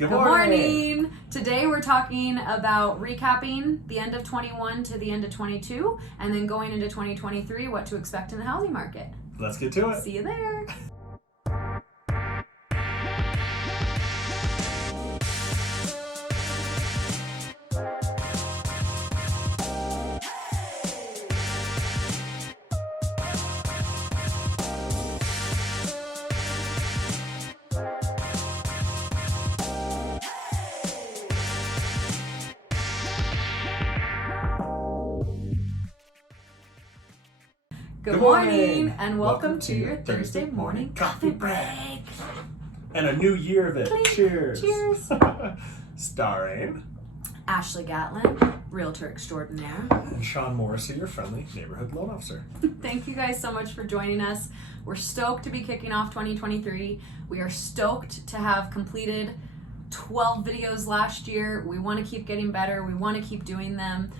Good morning. Today we're talking about recapping the end of 21 to the end of 22 and then going into 2023, what to expect in the housing market. Let's get to it. See you there. Good morning and welcome to your Thursday morning coffee break. And a new year of it. Clink. Cheers. Cheers. Starring Ashley Gatlin, realtor extraordinaire. and Sean Morrissey, your friendly neighborhood loan officer. Thank you guys so much for joining us. We're stoked to be kicking off 2023. We are stoked to have completed 12 videos last year. We want to keep getting better. We want to keep doing them.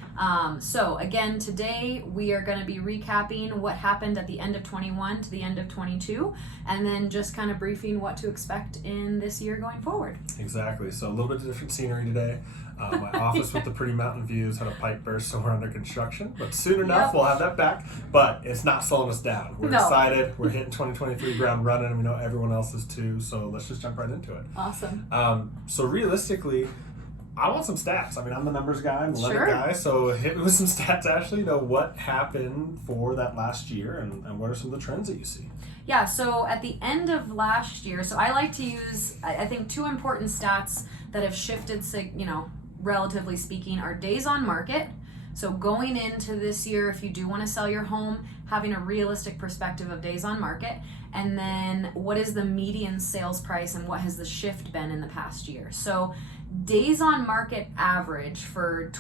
So again, today we are going to be recapping what happened at the end of 21 to the end of 22, and then just kind of briefing what to expect in this year going forward. Exactly. So a little bit of different scenery today. My office with the pretty mountain views had a pipe burst, so we're under construction. But soon enough, we'll have that back. But it's not slowing us down. We're excited. We're hitting 2023 ground running, and we know everyone else is too. So let's just jump right into it. Awesome. So realistically, I want some stats. I mean, I'm the numbers guy, I'm the letter guy, so hit me with some stats, Ashley. You know, what happened for that last year and what are some of the trends that you see? Yeah, so at the end of last year, so I like to use, I think, two important stats that have shifted, relatively speaking, are days on market. So going into this year, if you do want to sell your home, having a realistic perspective of days on market, and then what is the median sales price and what has the shift been in the past year. So days on market average for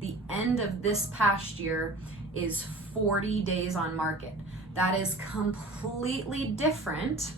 the end of this past year is 40 days on market. That is completely different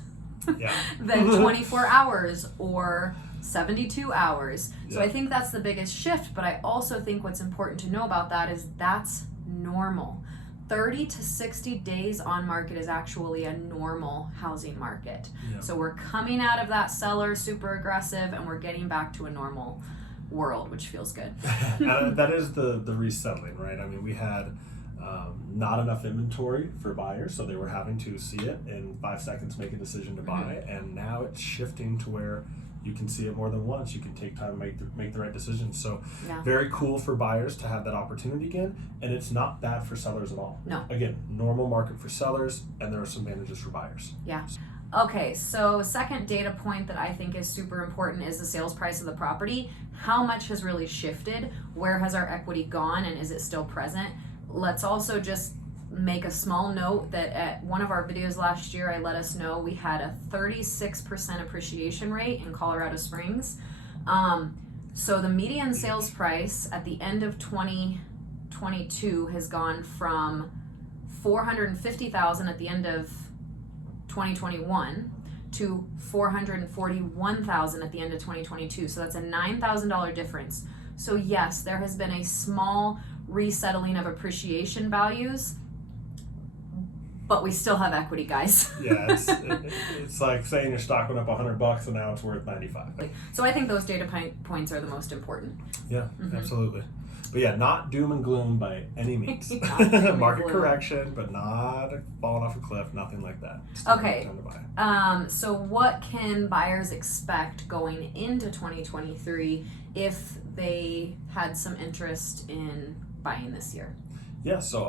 than 24 hours or 72 hours. So I think that's the biggest shift, but I also think what's important to know about that is that's normal. 30 to 60 days on market is actually a normal housing market. So we're coming out of that seller super aggressive and we're getting back to a normal world, which feels good. That is the resettling, right? I mean, we had not enough inventory for buyers, so they were having to see it in 5 seconds, make a decision to buy, and now it's shifting to where you can see it more than once. You can take time to make the right decisions. So very cool for buyers to have that opportunity again, and it's not bad for sellers at all. No. Again, normal market for sellers, and there are some advantages for buyers. Yeah. Okay, so second data point that I think is super important is the sales price of the property. How much has really shifted? Where has our equity gone, and is it still present? Let's also just make a small note that at one of our videos last year, I let us know we had a 36% appreciation rate in Colorado Springs. So the median sales price at the end of 2022 has gone from $450,000 at the end of 2021 to $441,000 at the end of 2022. So that's a $9,000 difference. So yes, there has been a small resettling of appreciation values, but we still have equity, guys. It's like saying your stock went up $100 and now it's worth 95. So I think those data points are the most important. Yeah, absolutely. But not doom and gloom by any means. Market correction, but not falling off a cliff, nothing like that. Still okay. Time to buy. So what can buyers expect going into 2023 if they had some interest in buying this year? Yeah, so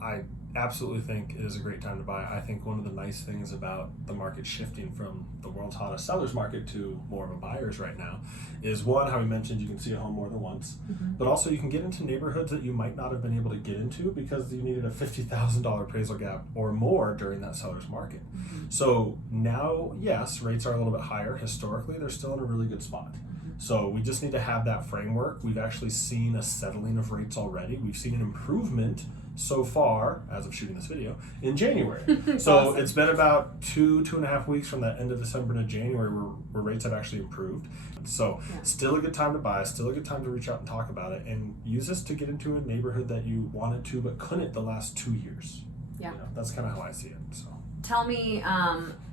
I absolutely think it is a great time to buy. I think one of the nice things about the market shifting from the world's hottest seller's market to more of a buyer's right now is, one, how we mentioned, you can see a home more than once, but also you can get into neighborhoods that you might not have been able to get into because you needed a $50,000 appraisal gap or more during that seller's market. So now, yes, rates are a little bit higher. Historically, they're still in a really good spot. So we just need to have that framework. We've actually seen a settling of rates already. We've seen an improvement so far, as of shooting this video, in January. So awesome. It's been about 2.5 weeks from that end of December to January where rates have actually improved. So still a good time to buy, still a good time to reach out and talk about it, and use this to get into a neighborhood that you wanted to but couldn't the last 2 years. Yeah. That's kind of how I see it. So tell me,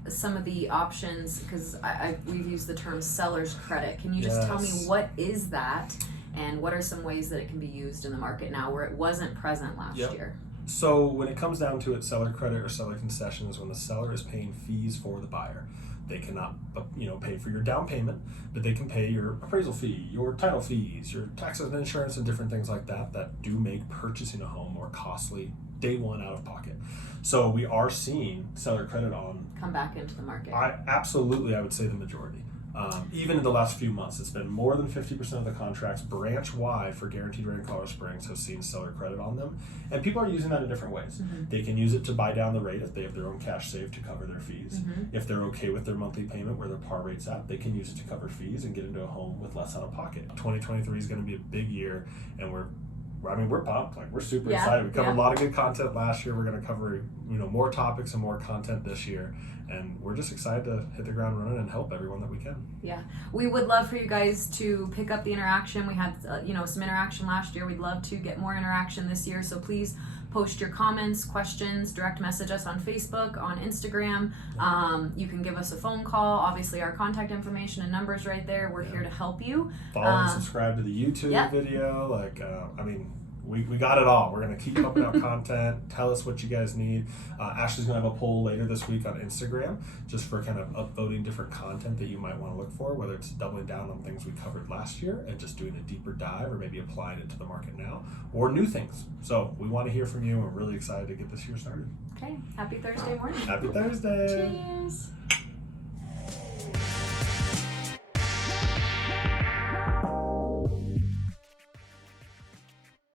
some of the options, because we've used the term seller's credit. Can you just tell me what is that, and what are some ways that it can be used in the market now where it wasn't present last year? So when it comes down to it, seller credit or seller concession is when the seller is paying fees for the buyer. They cannot, pay for your down payment, but they can pay your appraisal fee, your title fees, your taxes and insurance, and different things like that do make purchasing a home more costly day one out of pocket. So we are seeing seller credit come back into the market. I would say the majority. Even in the last few months, it's been more than 50% of the contracts branch-wide for Guaranteed Rate in Colorado Springs have seen seller credit on them. And people are using that in different ways. Mm-hmm. They can use it to buy down the rate if they have their own cash saved to cover their fees. Mm-hmm. If they're okay with their monthly payment where their par rate's at, they can use it to cover fees and get into a home with less out of pocket. 2023 is going to be a big year, and we're pumped. We're super excited. We covered a lot of good content last year. We're going to cover more topics and more content this year, and we're just excited to hit the ground running and help everyone that we can. Yeah, we would love for you guys to pick up the interaction. We had some interaction last year. We'd love to get more interaction this year. So please post your comments, questions, direct message us on Facebook, on Instagram. You can give us a phone call. Obviously, our contact information and numbers right there. We're here to help you. Follow and subscribe to the YouTube video. We got it all. We're going to keep pumping out content. Tell us what you guys need. Ashley's going to have a poll later this week on Instagram just for kind of upvoting different content that you might want to look for, whether it's doubling down on things we covered last year and just doing a deeper dive, or maybe applying it to the market now, or new things. So we want to hear from you. We're really excited to get this year started. Okay. Happy Thursday morning. Happy Thursday. Cheers.